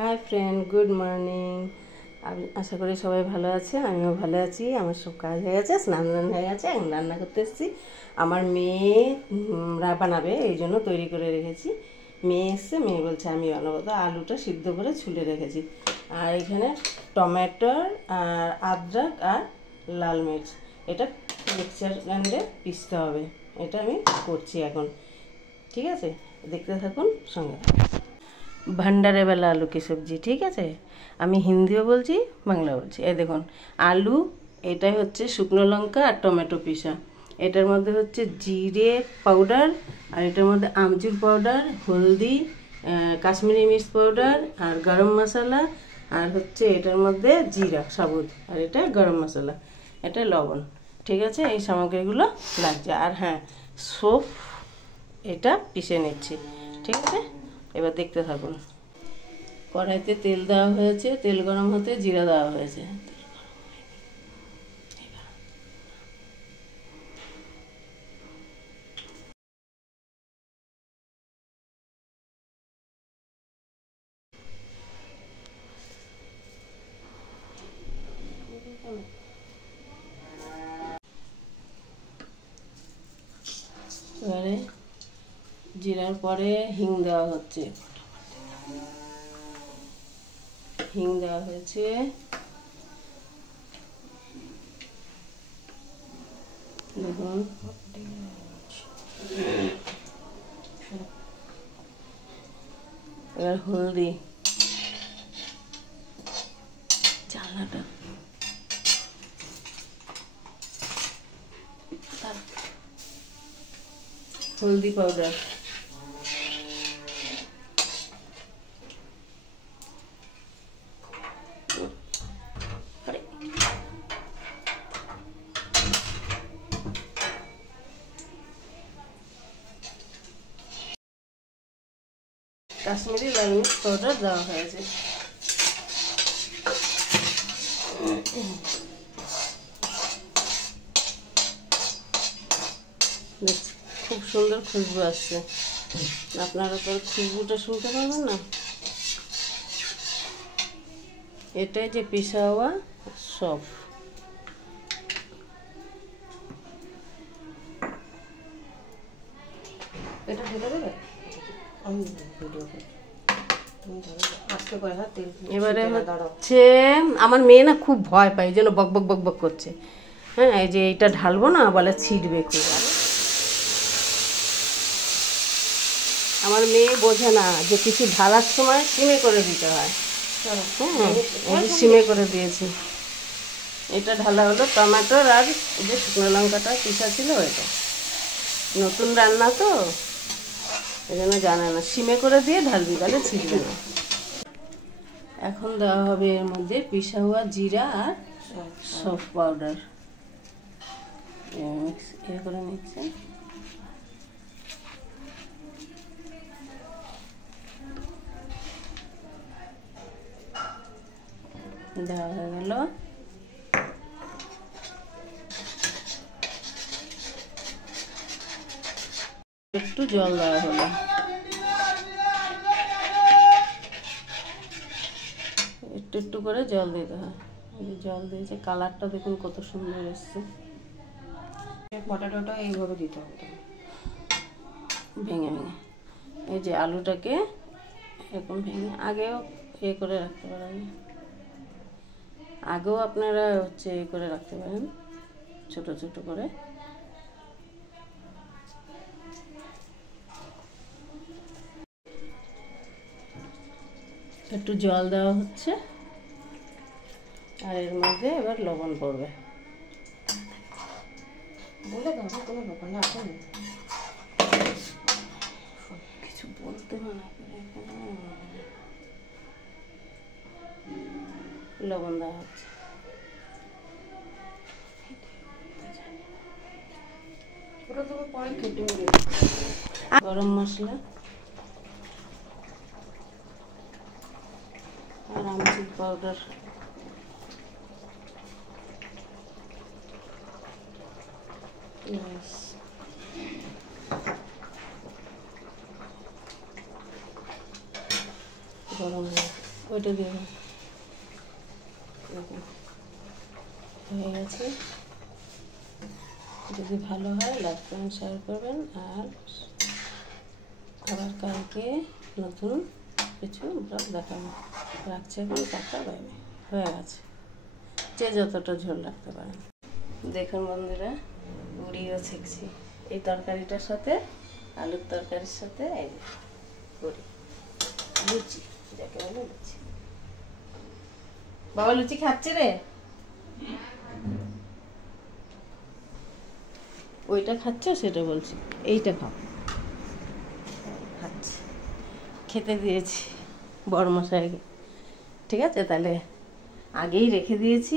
High friend, good morning. আশা করি সবাই ভালো আছে, আমিও ভালো আছি। আমার সব কাজ হয়ে গেছে, স্নান হয়ে গেছে, এখন রান্না করতে এসেছি। আমার মেয়ে বানাবে, এই জন্য তৈরি করে রেখেছি। মেয়ে এসছে, মেয়ে বলছে আমি বানাবো, তো আলুটা সিদ্ধ করে ছুলে রেখেছি। আর এখানে টমেটোর আর আদরক আর লাল মির্চ, এটা মিক্সচার গ্রাইন্ডারে পিসতে হবে। এটা আমি করছি এখন, ঠিক আছে? দেখতে থাকুন, সঙ্গে ভান্ডারে বেলা আলু কি সবজি, ঠিক আছে? আমি হিন্দিও বলছি, বাংলা বলছি। এই দেখুন আলু, এটাই হচ্ছে শুকনো লঙ্কা আর টমেটো পিসা। এটার মধ্যে হচ্ছে জিরে পাউডার, আর এটার মধ্যে আমচুর পাউডার, হলদি, কাশ্মীরি মির্চ পাউডার, আর গরম মশলা, আর হচ্ছে এটার মধ্যে জিরা সাবুত, আর এটা গরম মশলা, এটা লবণ, ঠিক আছে? এই সামগ্রীগুলো লাগছে। আর হ্যাঁ, সোপ এটা পিষে নিচ্ছি, ঠিক আছে? এবার দেখতে থাকুন। কড়াইতে তেল দেওয়া হয়েছে, তেল গরম হতে জিরা দেওয়া হয়েছে। এবারে জিরার পরে হিং দেওয়া হচ্ছে, হিং দেওয়া হয়েছে। দেখুন এবার হলদি, চালনাটা হলদি পাউডার, কাশ্মীরি লাল মির্চ পাউডার দেওয়া হয়েছে। খুব সুন্দর খুশবু আসছে, আপনারা তো খুশবুটা শুনতে পারবেন না। এটাই যে পিসা হওয়া সব। এটা ঢেলে দেবে, আমি ভিডিও করি। এবারে হচ্ছে আমার মেয়ে না খুব ভয় পায়, যেন বক বক বক বক করছে। হ্যাঁ, এই যে এইটা ঢালবো না, বলে ছিটবে খুব। আমার মেয়ে বোঝে না যে কিছু ঢালার সময় সিমে করে দিতে হয়। হ্যাঁ, এই যে সিমে করে দিয়েছি। এটা ঢালা হলো টমেটোর আর এই যে শুকনো লঙ্কাটা পিসা ছিল, এটা নতুন রান্না তো এই জন্য জানে না, সিমে করে দিয়ে ঢালবি, তাহলে ছিটবে না। এখন দেওয়া হবে এর মধ্যে পিসা হওয়া জিরা আর সফ পাউডার, মিক্স করে নিচ্ছে। দেওয়া হয়ে গেল। একটু জল দেওয়া হলো, একটু একটু করে জল দিতে হয়। জল দিয়েছে, কালারটা দেখুন কত সুন্দর এসছে। পটেটোটা এইভাবে দিতে হবে, ভেঙে ভেঙে। এই যে আলুটাকে এরকম ভেঙে আগেও করে রাখতে পারেন, আগেও আপনারা হচ্ছে করে রাখতে পারেন, ছোট ছোট করে। একটু জল দেওয়া হচ্ছে, আর এর মধ্যে এবার লবণ পড়বে। বলে দাও, কোনো ব্যাপার না, এখন কিছু বলতে মানা করে, লবণ দেওয়া হচ্ছে। ওটা তো পরে কেটে নেবে। গরম মশলা আর আমচুর পাউডার, গরম ওইটা দিয়ে দাও। হয়ে গেছে। যদি ভালো হয় লাইক কমেন্ট শেয়ার করবেন, আর আবার কালকে নতুন কিছু ব্লগ দেখাবো। রাখছে এখন, টাকা বাইবে। হয়ে গেছে, যে যতটা ঝোল রাখতে পারেন। দেখুন বন্ধুরা, গুড়িও ছেঁকছি এই তরকারিটার সাথে, আলুর তরকারির সাথে। এই যে গুড়ি, লুচি যাকে বলে লুচি। বাবা লুচি খাচ্ছে রে, ওইটা খাচ্ছ সেটা বলছি, এইটা খাও। খাচ্ছি, খেতে দিয়েছি বড় মশাইকে। ঠিক আছে, তাহলে আগেই রেখে দিয়েছি।